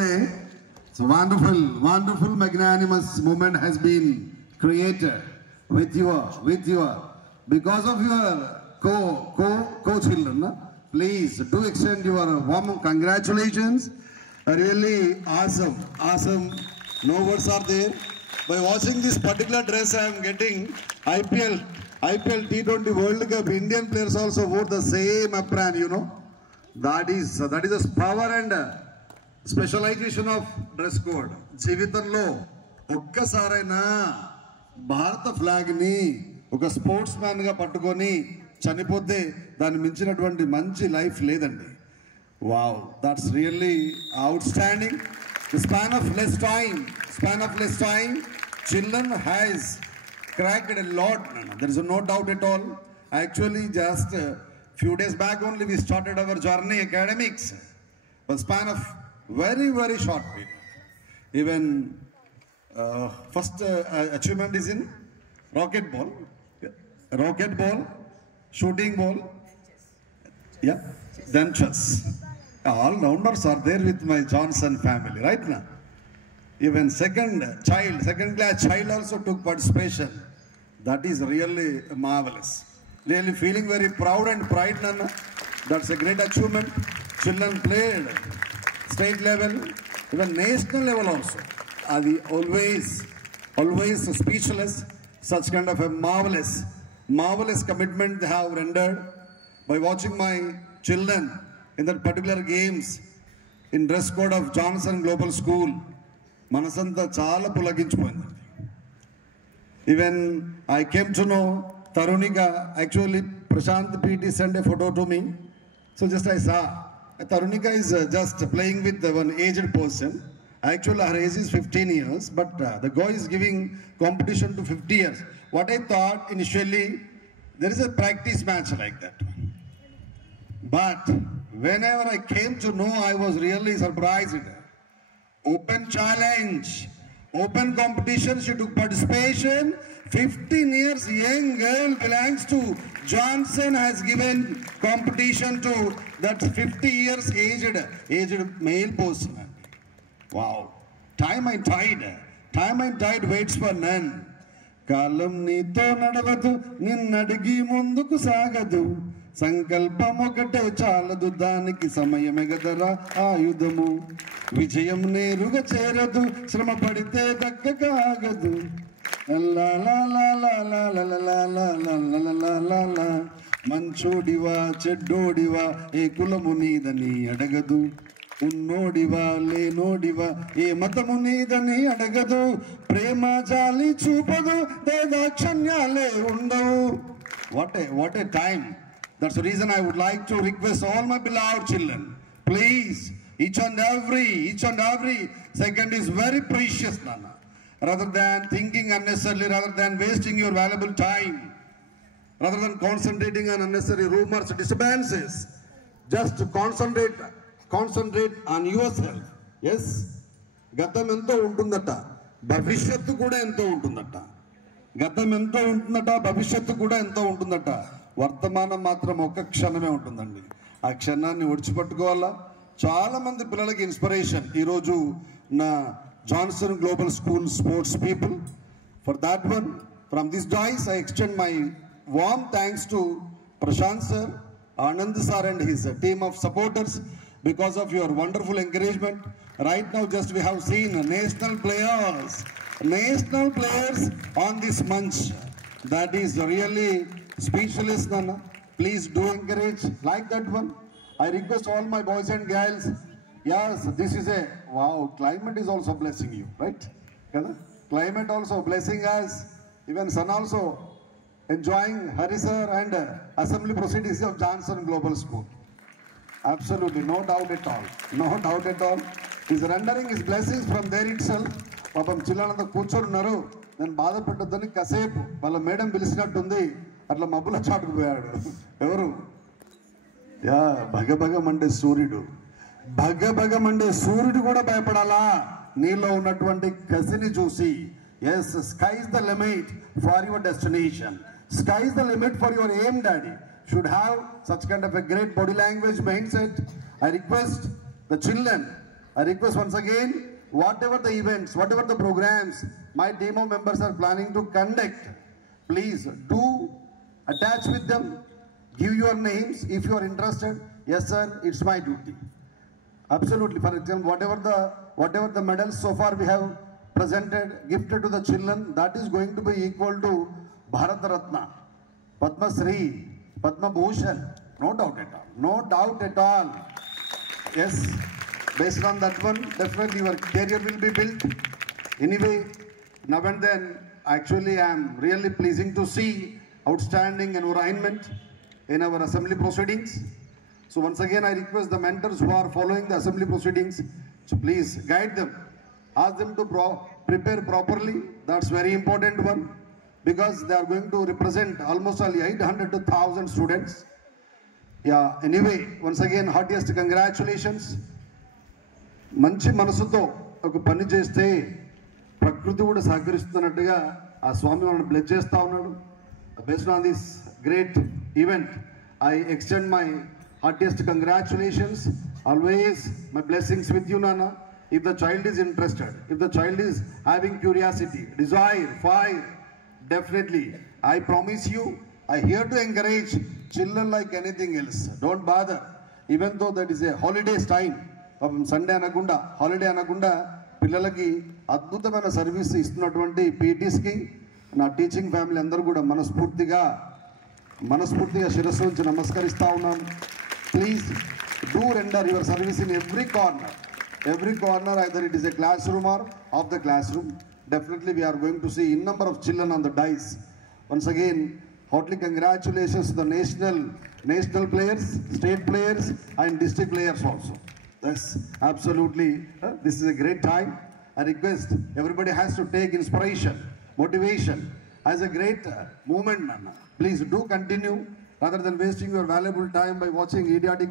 It's wonderful, wonderful, magnanimous moment has been created with your, because of your co-children. Please do extend your warm congratulations. Really awesome. No words are there. By watching this particular dress, I am getting IPL T20 World Cup. Indian players also wore the same apron, you know. That is the power and specialization of dress code. జీవితంలో ఒక్కసారైనా భారత flag ని ఒక sports man గా పట్టుకొని చనిపోతే దాన్ని మించినటువంటి మంచి లైఫ్ లేదండి. Wow, that's really outstanding. The span of less time, children has cracked a lot. There is no doubt at all. Actually, just a few days back only we started our journey academics. A span of very, very short period. Even first achievement is in rocket ball, shooting ball, yeah, then chess. All rounders are there with my Johnson family right now. Even second class child also took participation. That is really marvelous. Really feeling very proud and pride, Nana. That's a great achievement. Children played state level, even national level also. Adi always speechless. Such kind of a marvelous commitment they have rendered by watching my children in that particular games in dress code of Johnson Global School. Manasanta chala pulaginchipoyindi. Even I came to know Tarunika. Actually, Prashant PT sent a photo to me. So just I saw Tarunika is just playing with one aged person. Actually, her age is 15 years, but the guy is giving competition to 50 years. What I thought initially, there is a practice match like that. But whenever I came to know, I was really surprised. Open challenge, open competition, she took participation. 15 years young girl belongs to Johnson has given competition to that 50 years aged male person. Wow. Time and tide waits for none. Kalam neeto nadavadu ninnadigi munduku sagadu. సంకల్పమొకటే చాలదు దానికి సమయమెగదరా ఆయుధము విజయం నేరుగా చేరదు శ్రమ పడితే దక్కకాగదు మంచోడివా చెడ్డోడివా ఏ కులము నీదని అడగదు ఉన్నోడివా లేనోడివా ఏ మతము నీదని అడగదు ప్రేమ జాలి చూపదు దాక్షణ్యాలే ఉండవు. What a time. That's the reason I would like to request all my beloved children, please, each and every second is very precious, Nana. Rather than thinking unnecessarily, rather than wasting your valuable time, rather than concentrating on unnecessary rumors, disturbances, just concentrate on yourself. Yes, gatam ento untundata, bhavishyattu kuda ento untundata. గతం ఎంతో ఉంటుందట, భవిష్యత్తు కూడా ఎంతో ఉంటుందట. వర్తమానం మాత్రం ఒక క్షణమే ఉంటుందండి. ఆ క్షణాన్ని ఒడిచిపట్టుకోవాలా. చాలా మంది పిల్లలకి ఇన్స్పిరేషన్ ఈరోజు నా Johnson global school sports people. For that one, from this joys I extend my warm thanks to Prashanth sir, Anand sir and his team of supporters because of your wonderful encouragement. Right now just we have seen national players on this munch. That is really speechless, Nana. Please do encourage like that one. I request all my boys and girls. Yes, this is a wow, climate is also blessing you, right? Climate also blessing us. Even sun also enjoying Hari sir and assembly proceedings of Johnson Global School. Absolutely, no doubt at all. He's rendering his blessings from there itself. పాపం చిల్లంతా కూర్చొన్నారు. నేను బాధ పెట్టొద్దని కాసేపు వాళ్ళ madam పిలిచినట్టుంది, అట్లా మబ్బుల చాటుకుపోయాడు. ఎవరు? Yeah, భగభగమండే సూర్యుడు కూడా భయపడాలా నీలో ఉన్నటువంటి కసిని చూసి. Yes, sky is the limit for your destination. Sky is the limit for your aim, Daddy. Should have such kind of a great body language mindset. I request the children I request once again, whatever the events, whatever the programs my team of members are planning to conduct, please do attach with them, give your names if you are interested. Yes sir, it's my duty. Absolutely. For example, whatever the medals so far we have presented, gifted to the children, that is going to be equal to Bharat Ratna, Padma Shri, Padma Bhushan. No doubt at all. No doubt at all. Yes, based on that one, definitely your career will be built. Anyway, now and then, actually I am really pleasing to see outstanding environment in our assembly proceedings. So once again, I request the mentors who are following the assembly proceedings, so please guide them. Ask them to prepare properly. That's very important one, because they are going to represent almost only 800 to 1,000 students. Yeah, anyway, once again, heartiest congratulations. మంచి మనసుతో ఒక పని చేస్తే ప్రకృతి కూడా సహకరిస్తున్నట్టుగా ఆ స్వామి మనల్ని bless చేస్తా ఉన్నాడు. Based on this great event, I extend my heartiest congratulations. Always my blessings with you, Nana. If the child is interested, if the child is having curiosity, desire, fire, definitely, I promise you, I here to encourage children like anything else. Don't bother. Even though that is a holidays time, Sunday anagunda, holiday anagunda, పిల్లలకి అద్భుతమైన service ఇస్తున్నటువంటి పీటీస్కి నా teaching family అందరూ కూడా మనస్ఫూర్తిగా శిరస్సు నుంచి నమస్కరిస్తూ ఉన్నాను. Please do render your service in every corner, either it is a classroom or off the classroom. Definitely we are going to see in number of children on the dais. Once again, heartily congratulations to the national players, state players and district players also. Yes, absolutely. This is a great time. I request everybody has to take inspiration, motivation as a great movement. Please do continue rather than wasting your valuable time by watching idiotic